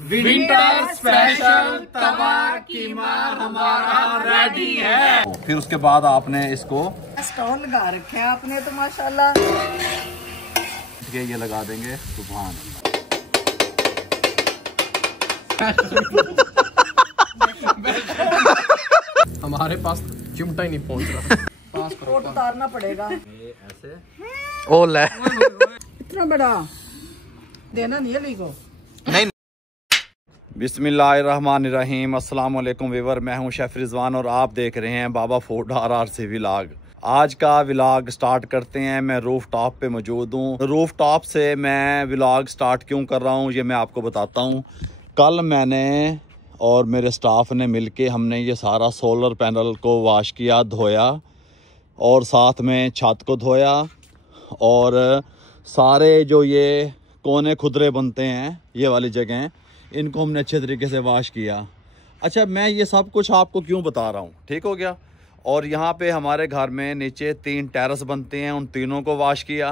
Winter special तवा कीमा हमारा ready है। फिर उसके बाद आपने इसको स्टोन लगा रखे हैं आपने तो माशाल्लाह। ये लगा देंगे। सुभान हमारे पास चिमटा ही नहीं पहुंच रहा। पास कोट उतारना पड़ेगा। ये ऐसे ओ ले इतना बड़ा देना नहीं है ली को। नहीं। बिस्मिल्लाहिर्रहमानिर्रहीम। अस्सलाम वालेकुम व्यूअर, मैं हूं शेफ रिजवान और आप देख रहे हैं बाबा फूड RRC व्लॉग। आज का व्लॉग स्टार्ट करते हैं। मैं रूफ टॉप पे मौजूद हूं। रूफ टॉप से मैं व्लॉग स्टार्ट क्यों कर रहा हूं ये मैं आपको बताता हूं। कल मैंने और मेरे स्टाफ ने मिलके हमने ये सारा सोलर पैनल को वॉश किया, धोया और साथ में छत को धोया और सारे जो ये कोने खुदरे बनते हैं ये वाली जगह इनको हमने अच्छे तरीके से वॉश किया। अच्छा, मैं ये सब कुछ आपको क्यों बता रहा हूँ, ठीक हो गया। और यहाँ पे हमारे घर में नीचे 3 टेरेस बनते हैं, उन तीनों को वॉश किया।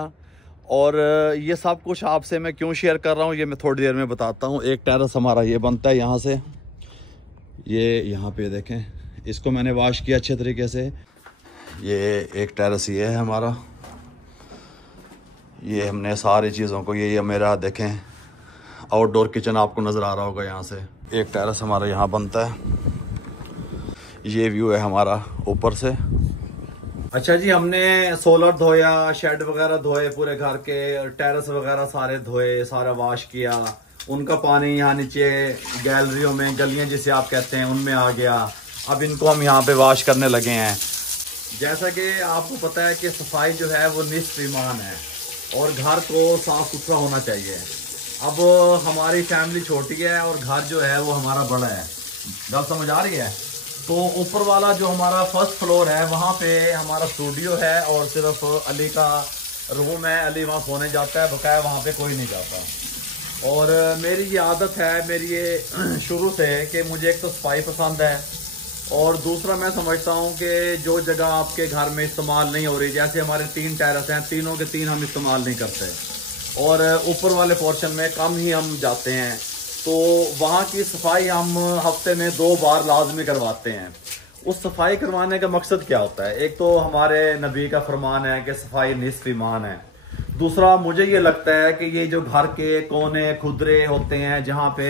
और ये सब कुछ आपसे मैं क्यों शेयर कर रहा हूँ ये मैं थोड़ी देर में बताता हूँ। एक टेरेस हमारा ये बनता है यहाँ से, ये यहाँ पे देखें, इसको मैंने वॉश किया अच्छे तरीके से। ये एक टेरेस ये है हमारा, ये हमने सारी चीज़ों को, ये मेरा देखें आउटडोर किचन आपको नज़र आ रहा होगा यहाँ से। एक टेरेस हमारा यहाँ बनता है, ये व्यू है हमारा ऊपर से। अच्छा जी, हमने सोलर धोया, शेड वगैरह धोए, पूरे घर के टेरेस वगैरह सारे धोए, सारा वॉश किया। उनका पानी यहाँ नीचे गैलरियों में, गलियाँ जिसे आप कहते हैं, उनमें आ गया। अब इनको हम यहाँ पे वॉश करने लगे हैं। जैसा कि आपको पता है कि सफाई जो है वो निस्फ ईमान है और घर को साफ सुथरा होना चाहिए। अब हमारी फैमिली छोटी है और घर जो है वो हमारा बड़ा है, जब समझ आ रही है। तो ऊपर वाला जो हमारा फर्स्ट फ्लोर है वहाँ पे हमारा स्टूडियो है और सिर्फ अली का रूम है। अली वहाँ सोने जाता है, बकाया वहाँ पे कोई नहीं जाता। और मेरी ये आदत है, मेरी ये शुरू से, कि मुझे एक तो सफाई पसंद है और दूसरा मैं समझता हूँ कि जो जगह आपके घर में इस्तेमाल नहीं हो रही, जैसे हमारे 3 टेरेस हैं, तीनों के 3 हम इस्तेमाल नहीं करते और ऊपर वाले पोर्शन में कम ही हम जाते हैं, तो वहाँ की सफाई हम हफ्ते में 2 बार लाजमी करवाते हैं। उस सफाई करवाने का मकसद क्या होता है? एक तो हमारे नबी का फरमान है कि सफाई निस्फ ईमान है। दूसरा, मुझे ये लगता है कि ये जो घर के कोने खुदरे होते हैं जहाँ पे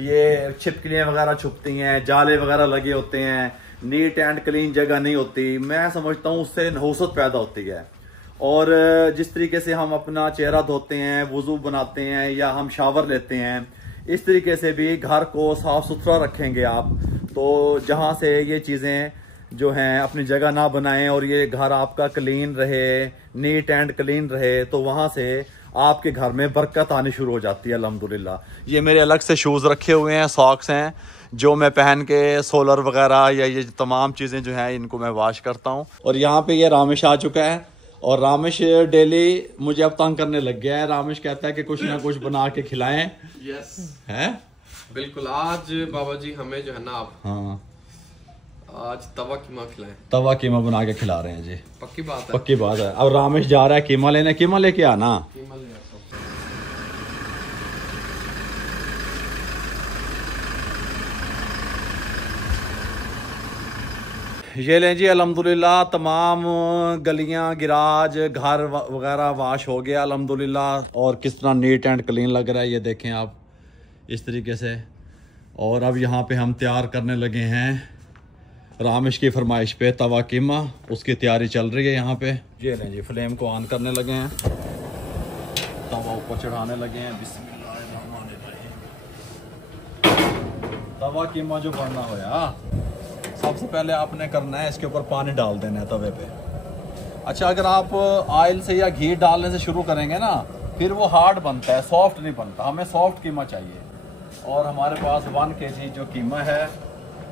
ये छिपकलियाँ वगैरह छुपती हैं, जाले वगैरह लगे होते हैं, नीट एंड क्लीन जगह नहीं होती, मैं समझता हूँ उससे नहुसत पैदा होती है। और जिस तरीके से हम अपना चेहरा धोते हैं, वुजू बनाते हैं या हम शावर लेते हैं, इस तरीके से भी घर को साफ सुथरा रखेंगे आप, तो जहाँ से ये चीज़ें जो हैं अपनी जगह ना बनाएं और ये घर आपका क्लीन रहे, नीट एंड क्लीन रहे, तो वहाँ से आपके घर में बरकत आनी शुरू हो जाती है अल्हम्दुलिल्लाह। ये मेरे अलग से शूज़ रखे हुए हैं, सॉक्स हैं, जो मैं पहन के सोलर वगैरह या ये तमाम चीज़ें जो हैं इनको मैं वॉश करता हूँ। और यहाँ पे ये रामेश आ चुका है और रामेश डेली मुझे अब तंग करने लग गया है। रामेश कहता है कि कुछ ना कुछ बना के खिलाएं। यस है बिल्कुल। आज बाबा जी हमें जो है ना, आप हाँ, आज तवा कीमा खिलाएं। तवा कीमा बना के खिला रहे हैं जी। पक्की बात है, पक्की बात है। अब रामेश जा रहा है कीमा लेने, कीमा लेके आना। कीमा ले आओ। ये लें जी, अल्हम्दुलिल्लाह तमाम गलियां, गिराज, घर वगैरह वॉश हो गया अल्हम्दुलिल्लाह। और किस तरह नीट एंड क्लीन लग रहा है ये देखें आप, इस तरीके से। और अब यहाँ पे हम तैयार करने लगे हैं रामेश की फरमाइश पे तवा कीमा, उसकी तैयारी चल रही है यहाँ पे। ये लें जी, फ्लेम को ऑन करने लगे हैं, तवा ऊपर चढ़ाने लगे हैं। बिस्मिल्लाहिर्रहमानिर्रहीम। तवा कीमा जो बनना होया, सबसे पहले आपने करना है, इसके ऊपर पानी डाल देना है तवे पे। अच्छा, अगर आप ऑयल से या घी डालने से शुरू करेंगे ना, फिर वो हार्ड बनता है, सॉफ्ट नहीं बनता। हमें सॉफ्ट कीमा चाहिए। और हमारे पास 1 kg जो कीमा है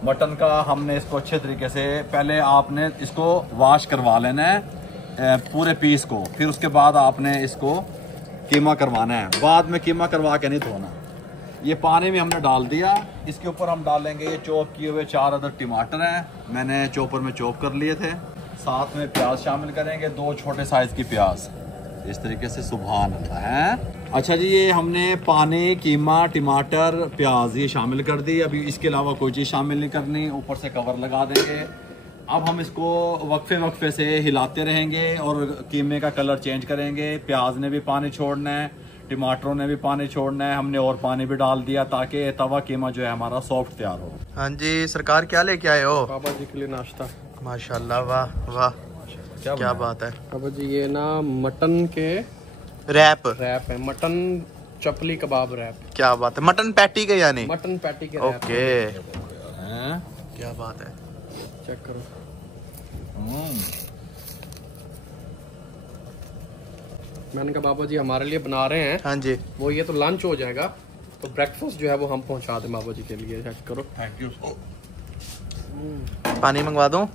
मटन का, हमने इसको अच्छे तरीके से, पहले आपने इसको वॉश करवा लेना है पूरे पीस को, फिर उसके बाद आपने इसको कीमा करवाना है। बाद में कीमा करवा के नहीं धोना। ये पानी में हमने डाल दिया, इसके ऊपर हम डालेंगे ये चॉप किए हुए 4 अदद टमाटर हैं, मैंने चॉपर में चॉप कर लिए थे। साथ में प्याज शामिल करेंगे, 2 छोटे साइज की प्याज, इस तरीके से। सुभान अल्लाह है। अच्छा जी, ये हमने पानी, कीमा, टमाटर, प्याज ये शामिल कर दी। अभी इसके अलावा कोई चीज़ शामिल नहीं करनी। ऊपर से कवर लगा देंगे। अब हम इसको वक्फे वक्फे से हिलाते रहेंगे और कीमे का कलर चेंज करेंगे। प्याज ने भी पानी छोड़ना है, टमाटरों ने भी पानी छोड़ना है। हमने और पानी भी डाल दिया ताकि तवा कीमा जो है हमारा सॉफ्ट तैयार हो। हाँ जी सरकार, क्या लेके आए हो? बाबा जी के लिए नाश्ता। माशाल्लाह, वाह वाह, क्या बात है। बाबा जी ये ना मटन के रैप है, मटन चपली कबाब रैप। क्या बात है, मटन पैटी के यानी? मटन पैटी के रैप। ओके, क्या बात है, चेक करो। मैंने कहा बाबा जी हमारे लिए बना रहे हैं। हाँ जी, वो ये तो लंच हो जाएगा, तो ब्रेकफास्ट जो है वो हम पहुंचा दें बाबा जी के लिए। चेक करो। Thank you. पानी मंगवा दूं?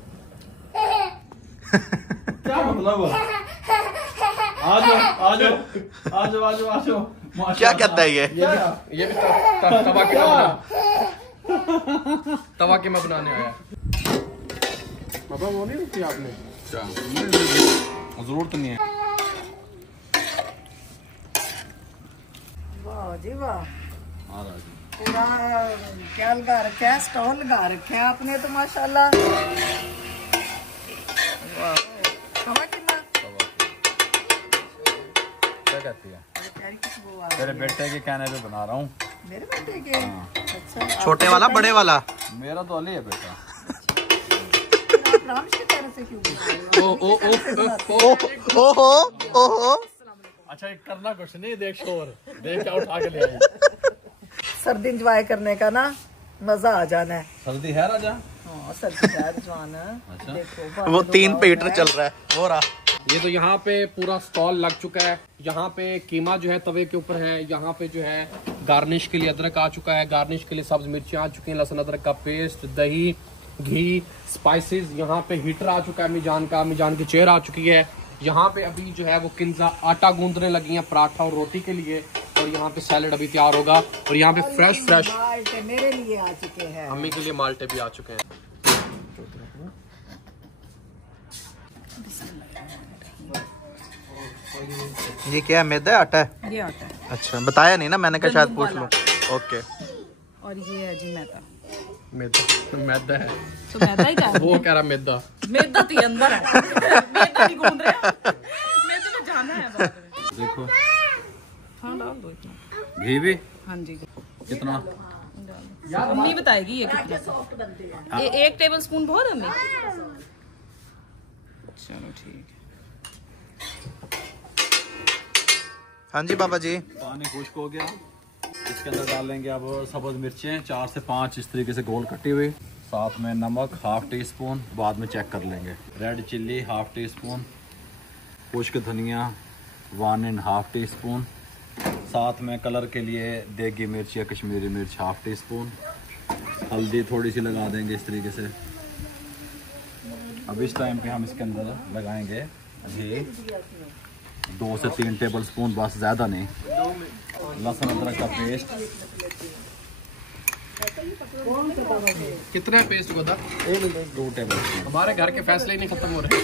क्या मतलब? आ जाओ। क्या कहता है ये भी तवा के मैं बनाने आया। बाबा वो नहीं रुकी आपने? जरूरत नहीं है। वाह जी वाह, पूरा क्या लगा रखा है, स्टॉल लगा रखा है आपने तो माशाल्लाह। वाह, तवा कितना क्या कहती है? तेरे बेटे के कहने पे बना रहा हूँ। मेरे बेटे के? अच्छा, छोटे वाला बड़े वाला? मेरा तो अली है बेटा। आप राम की तरह से क्यों बना रहे हो? ओहो, अच्छा करना कुछ नहीं, देख शोर देख क्या उठा के ले आए। सर्दी इंजॉय करने का ना मजा आ जाना है। सर्दी है राजा? हाँ सर्दी है जवान। अच्छा। देखो वो 3 पीटर चल रहा है, हो रहा। ये तो यहाँ पे पूरा स्टॉल लग चुका है। यहाँ पे कीमा जो है तवे के ऊपर है। यहाँ पे जो है गार्निश के लिए अदरक आ चुका है, गार्निश के लिए सब्ज मिर्चियाँ आ चुकी हैं, लहसुन अदरक का पेस्ट, दही, घी, स्पाइसेस। यहाँ पे हीटर आ चुका है मिजान की चेयर आ चुकी है। यहाँ पे अभी जो है वो किंजा आटा गूंदने लगी है पराठा और रोटी के लिए। और यहाँ पे सैलेड अभी तैयार होगा। और यहाँ पे फ्रेश माल्टे मेरे लिए आ चुके हैं। अम्मी के लिए माल्टे भी आ चुके हैं। ये क्या है, मैदा है, आटा है? ये आता है। अच्छा, बताया नहीं ना मैंने, कहा शायद पूछ लूं। ओके। और ये है जी मैदा। मैदा है तो मैदा ही क्या है? वो कह रहा मैदा तो ये अंदर है। मैदा नहीं गूंद रहा, मैदे में जाना है बाद में। देखो, हाँ डाल दो इतना। घी भी हाँ जी, कितना? अम्मी बताएगी ये कितना। ये 1 टेबल स्पून बहुत अम्मी? चलो ठीक है। हाँ जी बाबा जी। पानी खुश्क हो गया। इसके अंदर डालेंगे अब सब्ज मिर्चें 4 से 5 इस तरीके से गोल कटी हुई। साथ में नमक ½ टी स्पून, बाद में चेक कर लेंगे। रेड चिल्ली ½ टी स्पून, खुश्क धनिया 1½ टी स्पून, साथ में कलर के लिए देगी मिर्च या कश्मीरी मिर्च ½ टी स्पून, हल्दी थोड़ी सी लगा देंगे इस तरीके से। अब इस टाइम पे हम इसके अंदर लगाएंगे घी 2 से 3 टेबल स्पून, बस ज़्यादा नहीं। लहसुन अदरक का पेस्ट कितना पेस्ट होता? 2 टेबल स्पून। हमारे घर के फैसले ही नहीं खत्म हो रहे।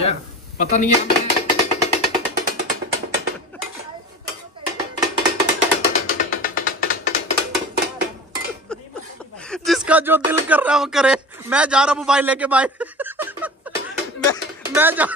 ये पता नहीं है। जिसका जो दिल कर रहा है वो करे। मैं जा रहा मोबाइल लेके भाई। मैं जा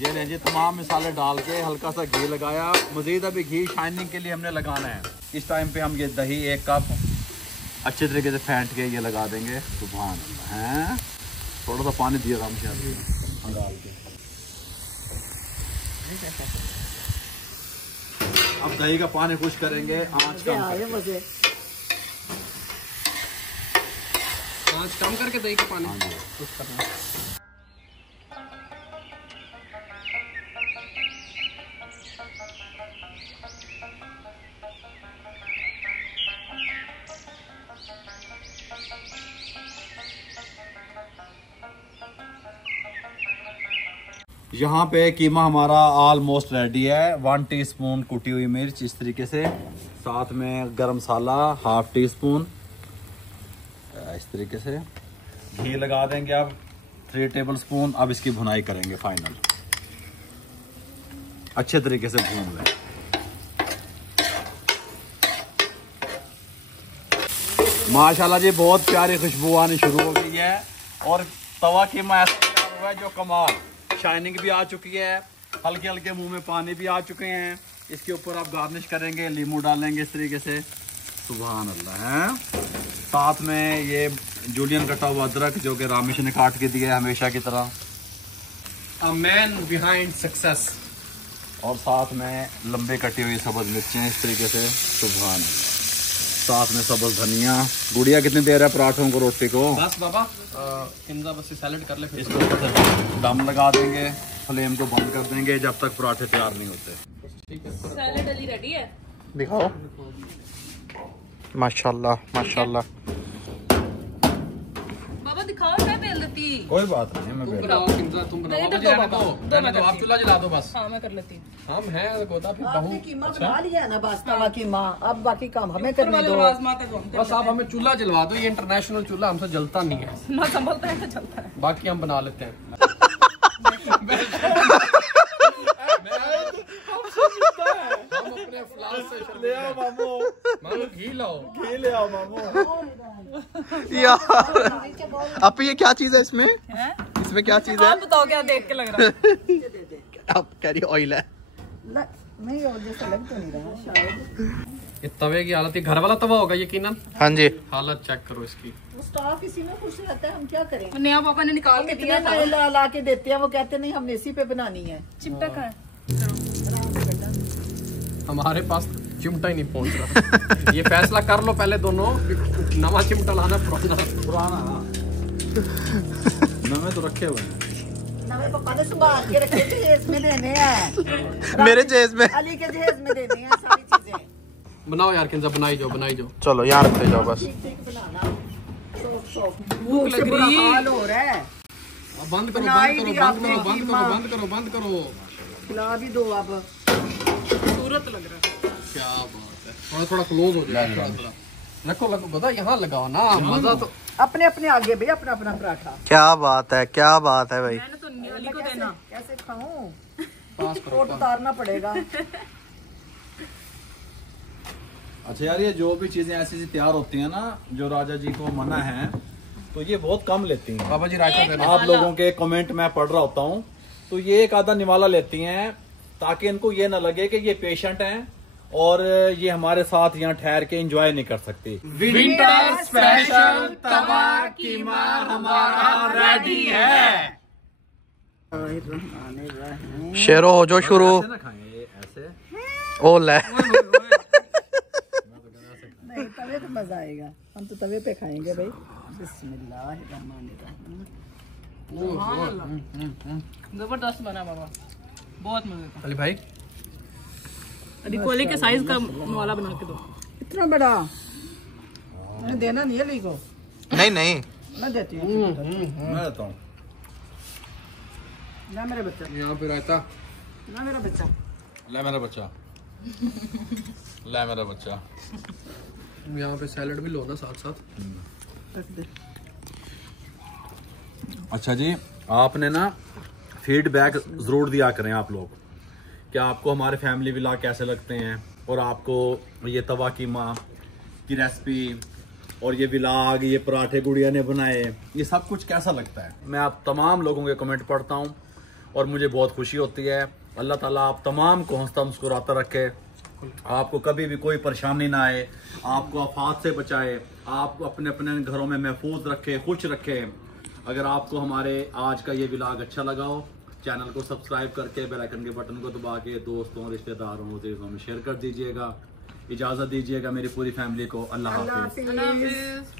ये लें जी, तमाम मसाले डाल के हल्का सा घी लगाया। मज़ीद अभी घी शाइनिंग के लिए हमने लगाना है। इस टाइम पे हम ये दही 1 कप अच्छे तरीके से फेंट के ये लगा देंगे। सुभान अल्लाह। हैं, थोड़ा सा पानी दिया हम डाल के। अब दही का पानी खुश करेंगे। आँच कम करके। आँच कम करके दही का पानी खुश करना। यहाँ पे कीमा हमारा ऑलमोस्ट रेडी है। 1 टीस्पून कुटी हुई मिर्च इस तरीके से, साथ में गरम मसाला 1/2 टीस्पून इस तरीके से, घी लगा देंगे अब 3 टेबलस्पून। अब इसकी भुनाई करेंगे फाइनल, अच्छे तरीके से भून लें। माशाल्लाह जी बहुत प्यारी खुशबू आनी शुरू हो गई है और तवा कीमा ऐसा तैयार हुआ है जो कमाल, शाइनिंग भी आ चुकी है, हल्के हल्के मुंह में पानी भी आ चुके हैं। इसके ऊपर आप गार्निश करेंगे, लीमू डालेंगे इस तरीके से, सुभान अल्लाह है। साथ में ये जूलियन कटा हुआ अदरक जो कि रामेश ने काट के दिया है हमेशा की तरह, A man behind success। और साथ में लंबे कटी हुई सब्ज मिर्चें इस तरीके से, सुभान अल्लाह। साथ में सब्ज धनिया। गुड़िया कितनी देर है पराठों को, रोटी को? बस बाबा किंजा बस सैलेड कर ले, फिर इसके ऊपर से दम लगा देंगे, फ्लेम को बंद कर देंगे जब तक पराठे तैयार नहीं होते। सैलेड अली रेडी है। दिखाओ। माशाल्लाह माशाल्लाह। बाबा दिखाओ, मैं बेल देती। कोई बात नहीं, मैं तुम बैठ बनाओ किंजा, तुम बनाओ। नहीं, मुझे दो रहने बाबा, दो, दो रहने दो, मैं आप चूल्हा जला दो बस। हाँ मैं कर लेती। हम हैं गोदा फिर आपने बहू। कीमा अच्छा? बना लिया ना बस, तवा कीमा, अब बाकी काम हमें ऊपर करने वाले दो। राजमा का जो हम बस आप हमें चूल्हा जलवा दो, ये इंटरनेशनल चूल्हा हमसे जलता नहीं है, ना संभलता है ना चलता है। बाकी हम बना लेते हैं। हम अपने फ्लास से ले आओ मामू, घी लाओ, घी ले आओ मामू। यार अब ये क्या चीज है इसमें? हैं? इसमें क्या चीज है? आप बताओ क्या देख के लग रहा है। आप कह रही ऑयल है। नहीं और जैसा लग तो नहीं रहा शायद। ये तवे की हालत, ये घर वाला तवा होगा यकीनन। हाँ जी। हालत चेक करो इसकी। वो स्टाफ इसी में खुश रहता है, हम क्या करें। नया पापा ने निकाल के दिया इतना था। ला ला के देते हैं, वो कहते नहीं हमने इसी पे बनानी है। चिमटा का है। हमारे पास चिमटा ही नहीं पहुंच रहा। ये फैसला कर लो पहले दोनों, नवा चिमटा लाना पुराना नवे तो रखे हुए हैं। नवे पापा ने संभाल के रखे थे, जेज में देने हैं। मेरे जेज में। अली के जेज में देने हैं सारी चीजें। बनाओ यार किंजा, बनाई जाओ बनाई जाओ। चलो यहाँ रखते जाओ बस। ठीक ठीक बनाना। भूख लग रही है। हाल हो रहा है। अब बंद करो बनाई बंद दी करो आपने बंद करो बंद कीमा। करो बंद करो बंद करो। खिला भी दो अब। खूबसूरत लग रहा है। क्या बात है, थोड़ा थोड़ा क्लोज हो जाए। रखो रखो गोदा, यहाँ लगाओ ना, मजा तो। अपने अपने आगे भाई, अपना अपना पराठा। क्या बात है, क्या बात है भाई। मैंने तो अली को देना। कैसे खाऊं, पास करो कोट उतारना पड़ेगा। अच्छा यार, ये जो भी चीजें ऐसी तैयार होती हैं ना जो राजा जी को मना है, तो ये बहुत कम लेती हैं। बाबा जी रायता देना। आप लोगों के कमेंट मैं पढ़ रहा होता हूँ, तो ये एक आधा निवाला लेती हैं ताकि इनको ये ना लगे कि ये पेशेंट हैं और ये हमारे साथ यहाँ ठहर के एंजॉय नहीं कर सकती। विंटर स्पेशल तवा कीमा हमारा रेडी है। शेरो हो जो शुरू। ऐसे ना खाएं, ऐसे। ओ ले। नहीं तवे पे मजा आएगा, हम तो तवे पे खाएंगे भाई। बिस्मिल्लाहिर्रहमानिर्रहीम। जबरदस्त बना बाबा, बहुत मजे का। अली भाई अली कोहली के साइज का वाला बना के दो। इतना बड़ा मैं देना नहीं है अली को। नहीं नहीं मैं देती हूँ। मैं देता हूँ। ना मेरे बच्चा, यहाँ पे रायता। ना मेरा बच्चा। ले मेरा बच्चा, ले मेरा बच्चा। यहाँ पे सैलेड भी लो ना साथ साथ। रख दे। अच्छा जी, आपने ना फीडबैक ज़रूर दिया करें आप लोग, कि आपको हमारे फैमिली व्लॉग कैसे लगते हैं और आपको ये तवा कीमा की रेसिपी और ये व्लॉग, ये पराठे गुड़िया ने बनाए, ये सब कुछ कैसा लगता है। मैं आप तमाम लोगों के कमेंट पढ़ता हूँ और मुझे बहुत खुशी होती है। अल्लाह ताला आप तमाम को हंसता मुस्कुराता रखे, आपको कभी भी कोई परेशानी ना आए, आपको आफात से बचाए, आपको अपने अपने घरों में महफूज रखे, खुश रखे। अगर आपको हमारे आज का ये व्लॉग अच्छा लगा हो, चैनल को सब्सक्राइब करके बेल आइकन के बटन को दबा के दोस्तों, रिश्तेदारों, अजीजों में शेयर कर दीजिएगा। इजाज़त दीजिएगा मेरी पूरी फैमिली को। अल्लाह हाफिज़। हाफिज़।